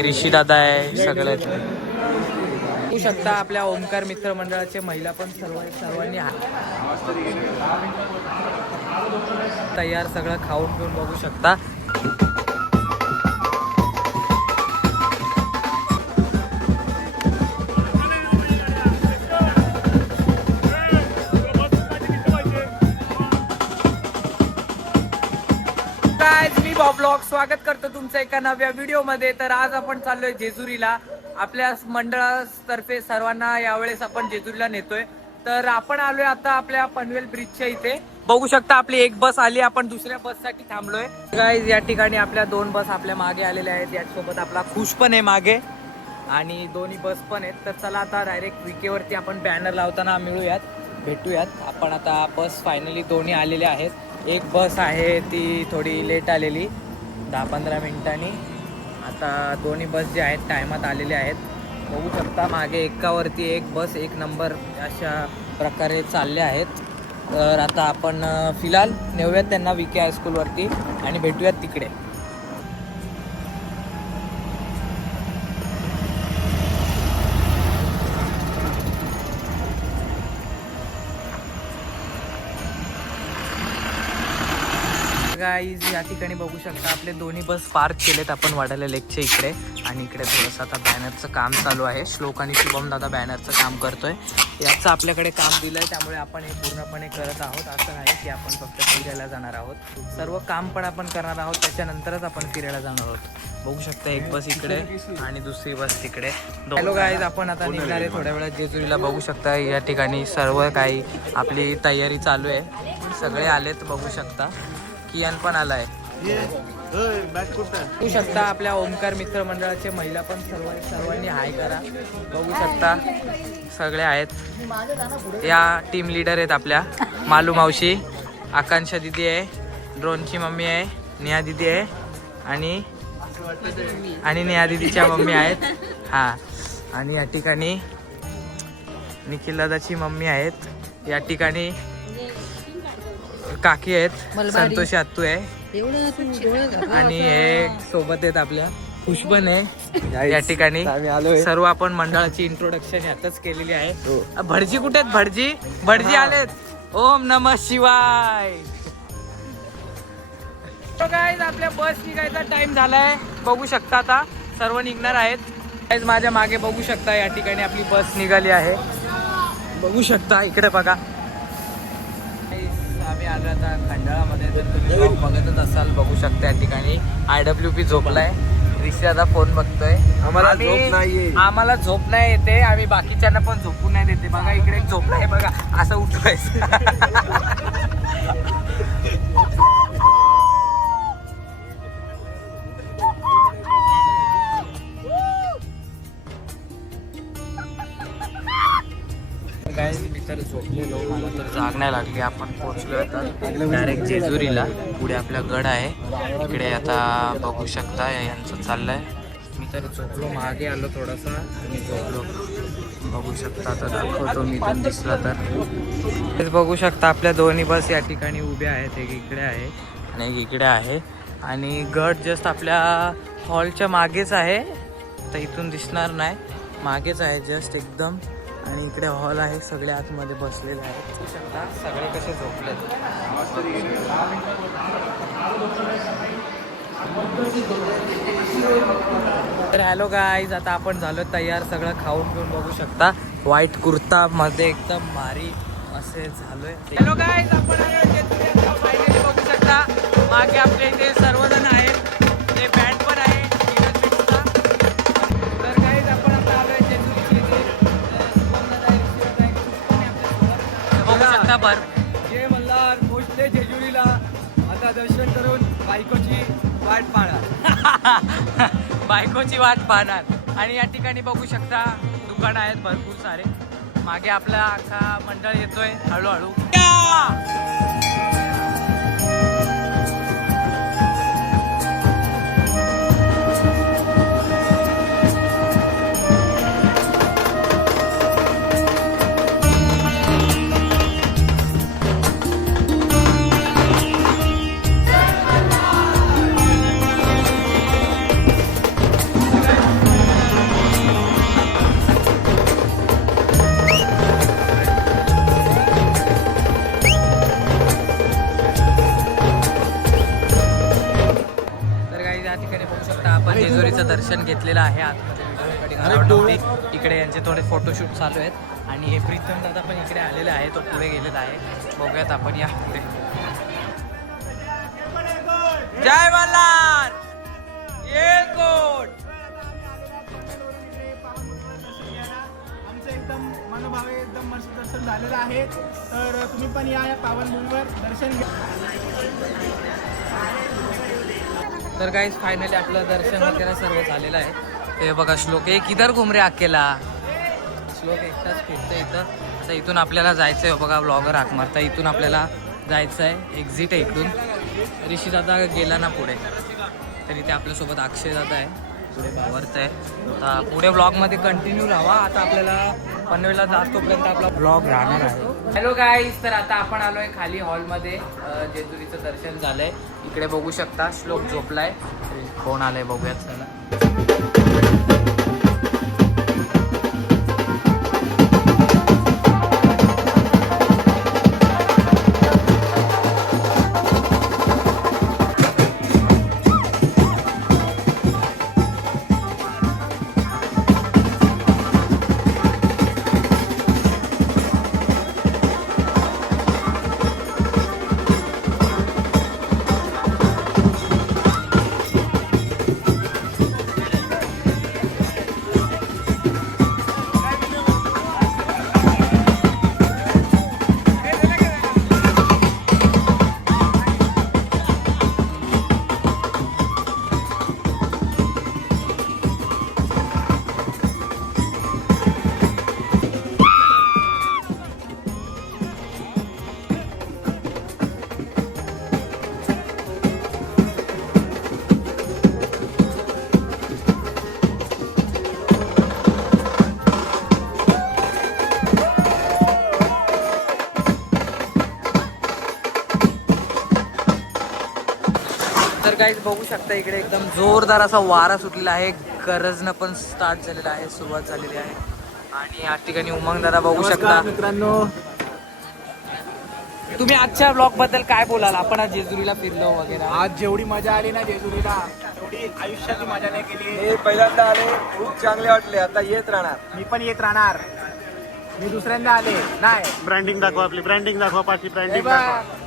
ऋषी दादा आहे सगळे बघू शकता. आपल्या ओमकार मित्र मंडळाचे महिला पण सर्वांनी तयार सगळं खाऊन पिऊन बघू शकता. मी बॉब ब्लॉग स्वागत करतो तुमचं एका नव्या व्हिडिओ मध्ये. तर आज आपण चाललोय जेजुरीला. आपल्या मंडळातर्फे सर्वांना यावेळेस आपण जेजुरीला नेतोय. तर आपण आलोय आता आपल्या पनवेल ब्रिजच्या इथे. बघू शकता आपली एक बस आली, आपण दुसऱ्या बस साठी थांबलोय. गाईज या ठिकाणी आपल्या 2 बस आपल्या मागे आलेल्या आहेत. यासोबत आपला खुश पण आहे मागे आणि दोन्ही बस पण आहेत. तर चला आता डायरेक्ट विके वरती आपण बॅनर लावताना भेटूयात. आपण आता बस फायनली दोन्ही आलेल्या आहेत. एक बस आहे ती थोडी लेट आलेली 10-15 मिनिटांनी. आता दोन्ही बस जे आहेत टायमात आलेले आहेत. बघू शकता मागे एकावरती एक बस 1 नंबर अशा प्रकारे चालले आहेत. तर आता आपण फिलहाल नेऊयात त्यांना विके हायस्कूलवरती आणि भेटूयात तिकडे. गाईज या ठिकाणी बघू शकता आपले दोन्ही बस पार्क केलेत आपण वडाल्या लेकच्या इकडे. आणि इकडे थोडंसं आता बॅनरचं काम चालू आहे. श्लोक आणि शुभम दादा बॅनरचं काम करतोय. याचं आपल्याकडे काम दिलंय त्यामुळे आपण हे पूर्णपणे करत आहोत. असं नाही की आपण फक्त फिरायला जाणार आहोत. सर्व काम पण आपण करणार आहोत, त्याच्यानंतरच आपण फिरायला जाणार आहोत. बघू शकता एक बस इकडे आणि दुसरी बस तिकडे. हॅलो गाईज, आपण आता निघणार आहे थोड्या वेळात जेजुरीला. बघू शकता या ठिकाणी सर्व काही आपली तयारी चालू आहे. सगळे आलेत बघू शकता. कियान पण आलाय. बघू शकता आपल्या ओमकार मित्र मंडळाचे महिला पण सर्वांनी हाय करा. बघू शकता सगळे आहेत. या टीम लीडर आहेत आपल्या. मालू मावशी, आकांक्षा दिदी आहे, ड्रोनची मम्मी आहे, नेहा दिदी आहे आणि नेहा दिदीच्या मम्मी आहेत. हा, आणि या ठिकाणी निखिल दादाची मम्मी आहेत. या ठिकाणी काकी आहेत, संतोषी आत्तू आहे आणि हे सोबत आहेत आपल्या खुशबन आहे. या ठिकाणी सर्व आपण मंडळाची इंट्रोडक्शन यातच केलेली आहे. भटजी कुठे आहेत? भटजी आलेत. ओम नमः शिवाय. गाईज आपल्या बस निघायचा टाइम झालाय. बघू शकता आता सर्व निघणार आहेत. गाईज माझ्या मागे बघू शकता या ठिकाणी आपली बस निघाली आहे. बघू शकता इकडे बघा. आम्ही आलो आता खंडाळामध्ये. जर तुम्ही ब्लॉग बघतच असाल बघू शकता या ठिकाणी IWP झोपलाय. ऋषी दादा फोन बघतोय. आम्हाला झोप नाही येते. आम्ही बाकीच्यांना पण झोपू नाही देते. बघा इकडे एक झोपलाय बघा, असं उठवायचं. काय मी तर झोपलेलो, मला तर जाग नाही लागली. आपण पोहोचलो आता डायरेक्ट जेजुरीला. पुढे आपला गड आहे. इकडे आता बघू शकता यांचं चाललंय. मी तर झोपलो, मागे आलो थोडासा आणि झोपलो. बघू शकता आता दाखवतो मी पण दिसला तर. बघू शकता आपल्या दोन्ही बस या ठिकाणी उभ्या आहेत. एक इकडे आहे आणि एक इकडे आहे. आणि गड जस्ट आपल्या हॉलच्या मागेच आहे. तर इथून दिसणार नाही, मागेच आहे जस्ट एकदम. आणि इकडे हॉल आहे. सगळे आतमध्ये बसलेले आहेत. बघू शकता सगळे कसे झोपलेत. तर हॅलो गाईज, आता आपण झालो तयार. सगळं खाऊन पिऊन बघू शकता. व्हाईट कुर्ता मध्ये एकदम भारी असे झालोय. हॅलो गाईज, आपण फायनली बघू शकता मागे आपल्या इथे सर्वजण आहेत. ते बँड पण आहे. तर गाईज आपण आता आलोय जेजुरीच्या इथे. बघू शकता भर जय मल्हार. पोहोचले जेजुरीला. आता दर्शन करून बायकोची वाट पाहणार. बायकोची वाट पाहणार. आणि या ठिकाणी बघू शकता दुकानं आहेत भरपूर सारे. मागे आपला अख्खा मंडळ येतोय हळूहळू. दर्शन घेतलेलं आहे. आतमध्ये व्हिडिओ कटिंग अलाउड नव्हती. इकडे यांचे थोडे फोटोशूट चालू आहेत आणि हे प्रीतम दादा पण इकडे आलेले आहे. तो पुढे गेलेला आहे. बघूयात आपण या पुढे. जय मल्हार ये कोट. आमचं एकदम मनोभावे एकदम मस्त दर्शन झालेलं आहे. तर तुम्ही पण या पावनभूमीवर दर्शन घ्या. तर गाइस फायनली आपलं दर्शन वगैरे सर्व झालेलं आहे. हे बघा श्लोक एक किधर घुम रे अकेला. श्लोक एकटाच फिरतोय इथं. आता इथून आपल्याला जायचं आहे. बघा ब्लॉगर हाक मारता. इथून आपल्याला जायचं आहे. एक्झिट आहे इकडून. ऋषी दादा गेला ना पुढे, तरी ते आपल्यासोबत अक्षय दादा आहे पुढे भावार्थ आहे. आता पुढे ब्लॉगमध्ये कंटिन्यू राहा. आता आपल्याला पनवेलला जात तोपर्यंत आपला ब्लॉग राहणार आहे. हॅलो गाईज, तर आता आपण आलोय खाली हॉलमध्ये. जेजुरीचं दर्शन झालंय. इकडे बघू शकता श्लोक झोपलाय. कोण आलंय बघूयात चला. तर गाईज बघू शकता इकडे एकदम जोरदार असा वारा सुटलेला आहे. गरजनं पण स्टार्ट झालेला आहे, सुरुवात झालेली आहे. आणि या ठिकाणी उमंग दादा बघू शकता. मित्रांनो, तुम्ही आजच्या ब्लॉग बद्दल काय बोलाल? आपण आज जेजुरीला फिरलो वगैरे. आज जेवढी मजा आली ना जेजुरीला, तेवढी आयुष्याची मजा नाही केली. हे पहिल्यांदा आले, खूप चांगले वाटले. आता येत राहणार. मी पण येत राहणार. मी दुसऱ्यांदा आले नाही. ब्रँडिंग दाखवा, आपली ब्रँडिंग दाखवा, पाठी हे ब्रँडिंग बघ, दाखवा.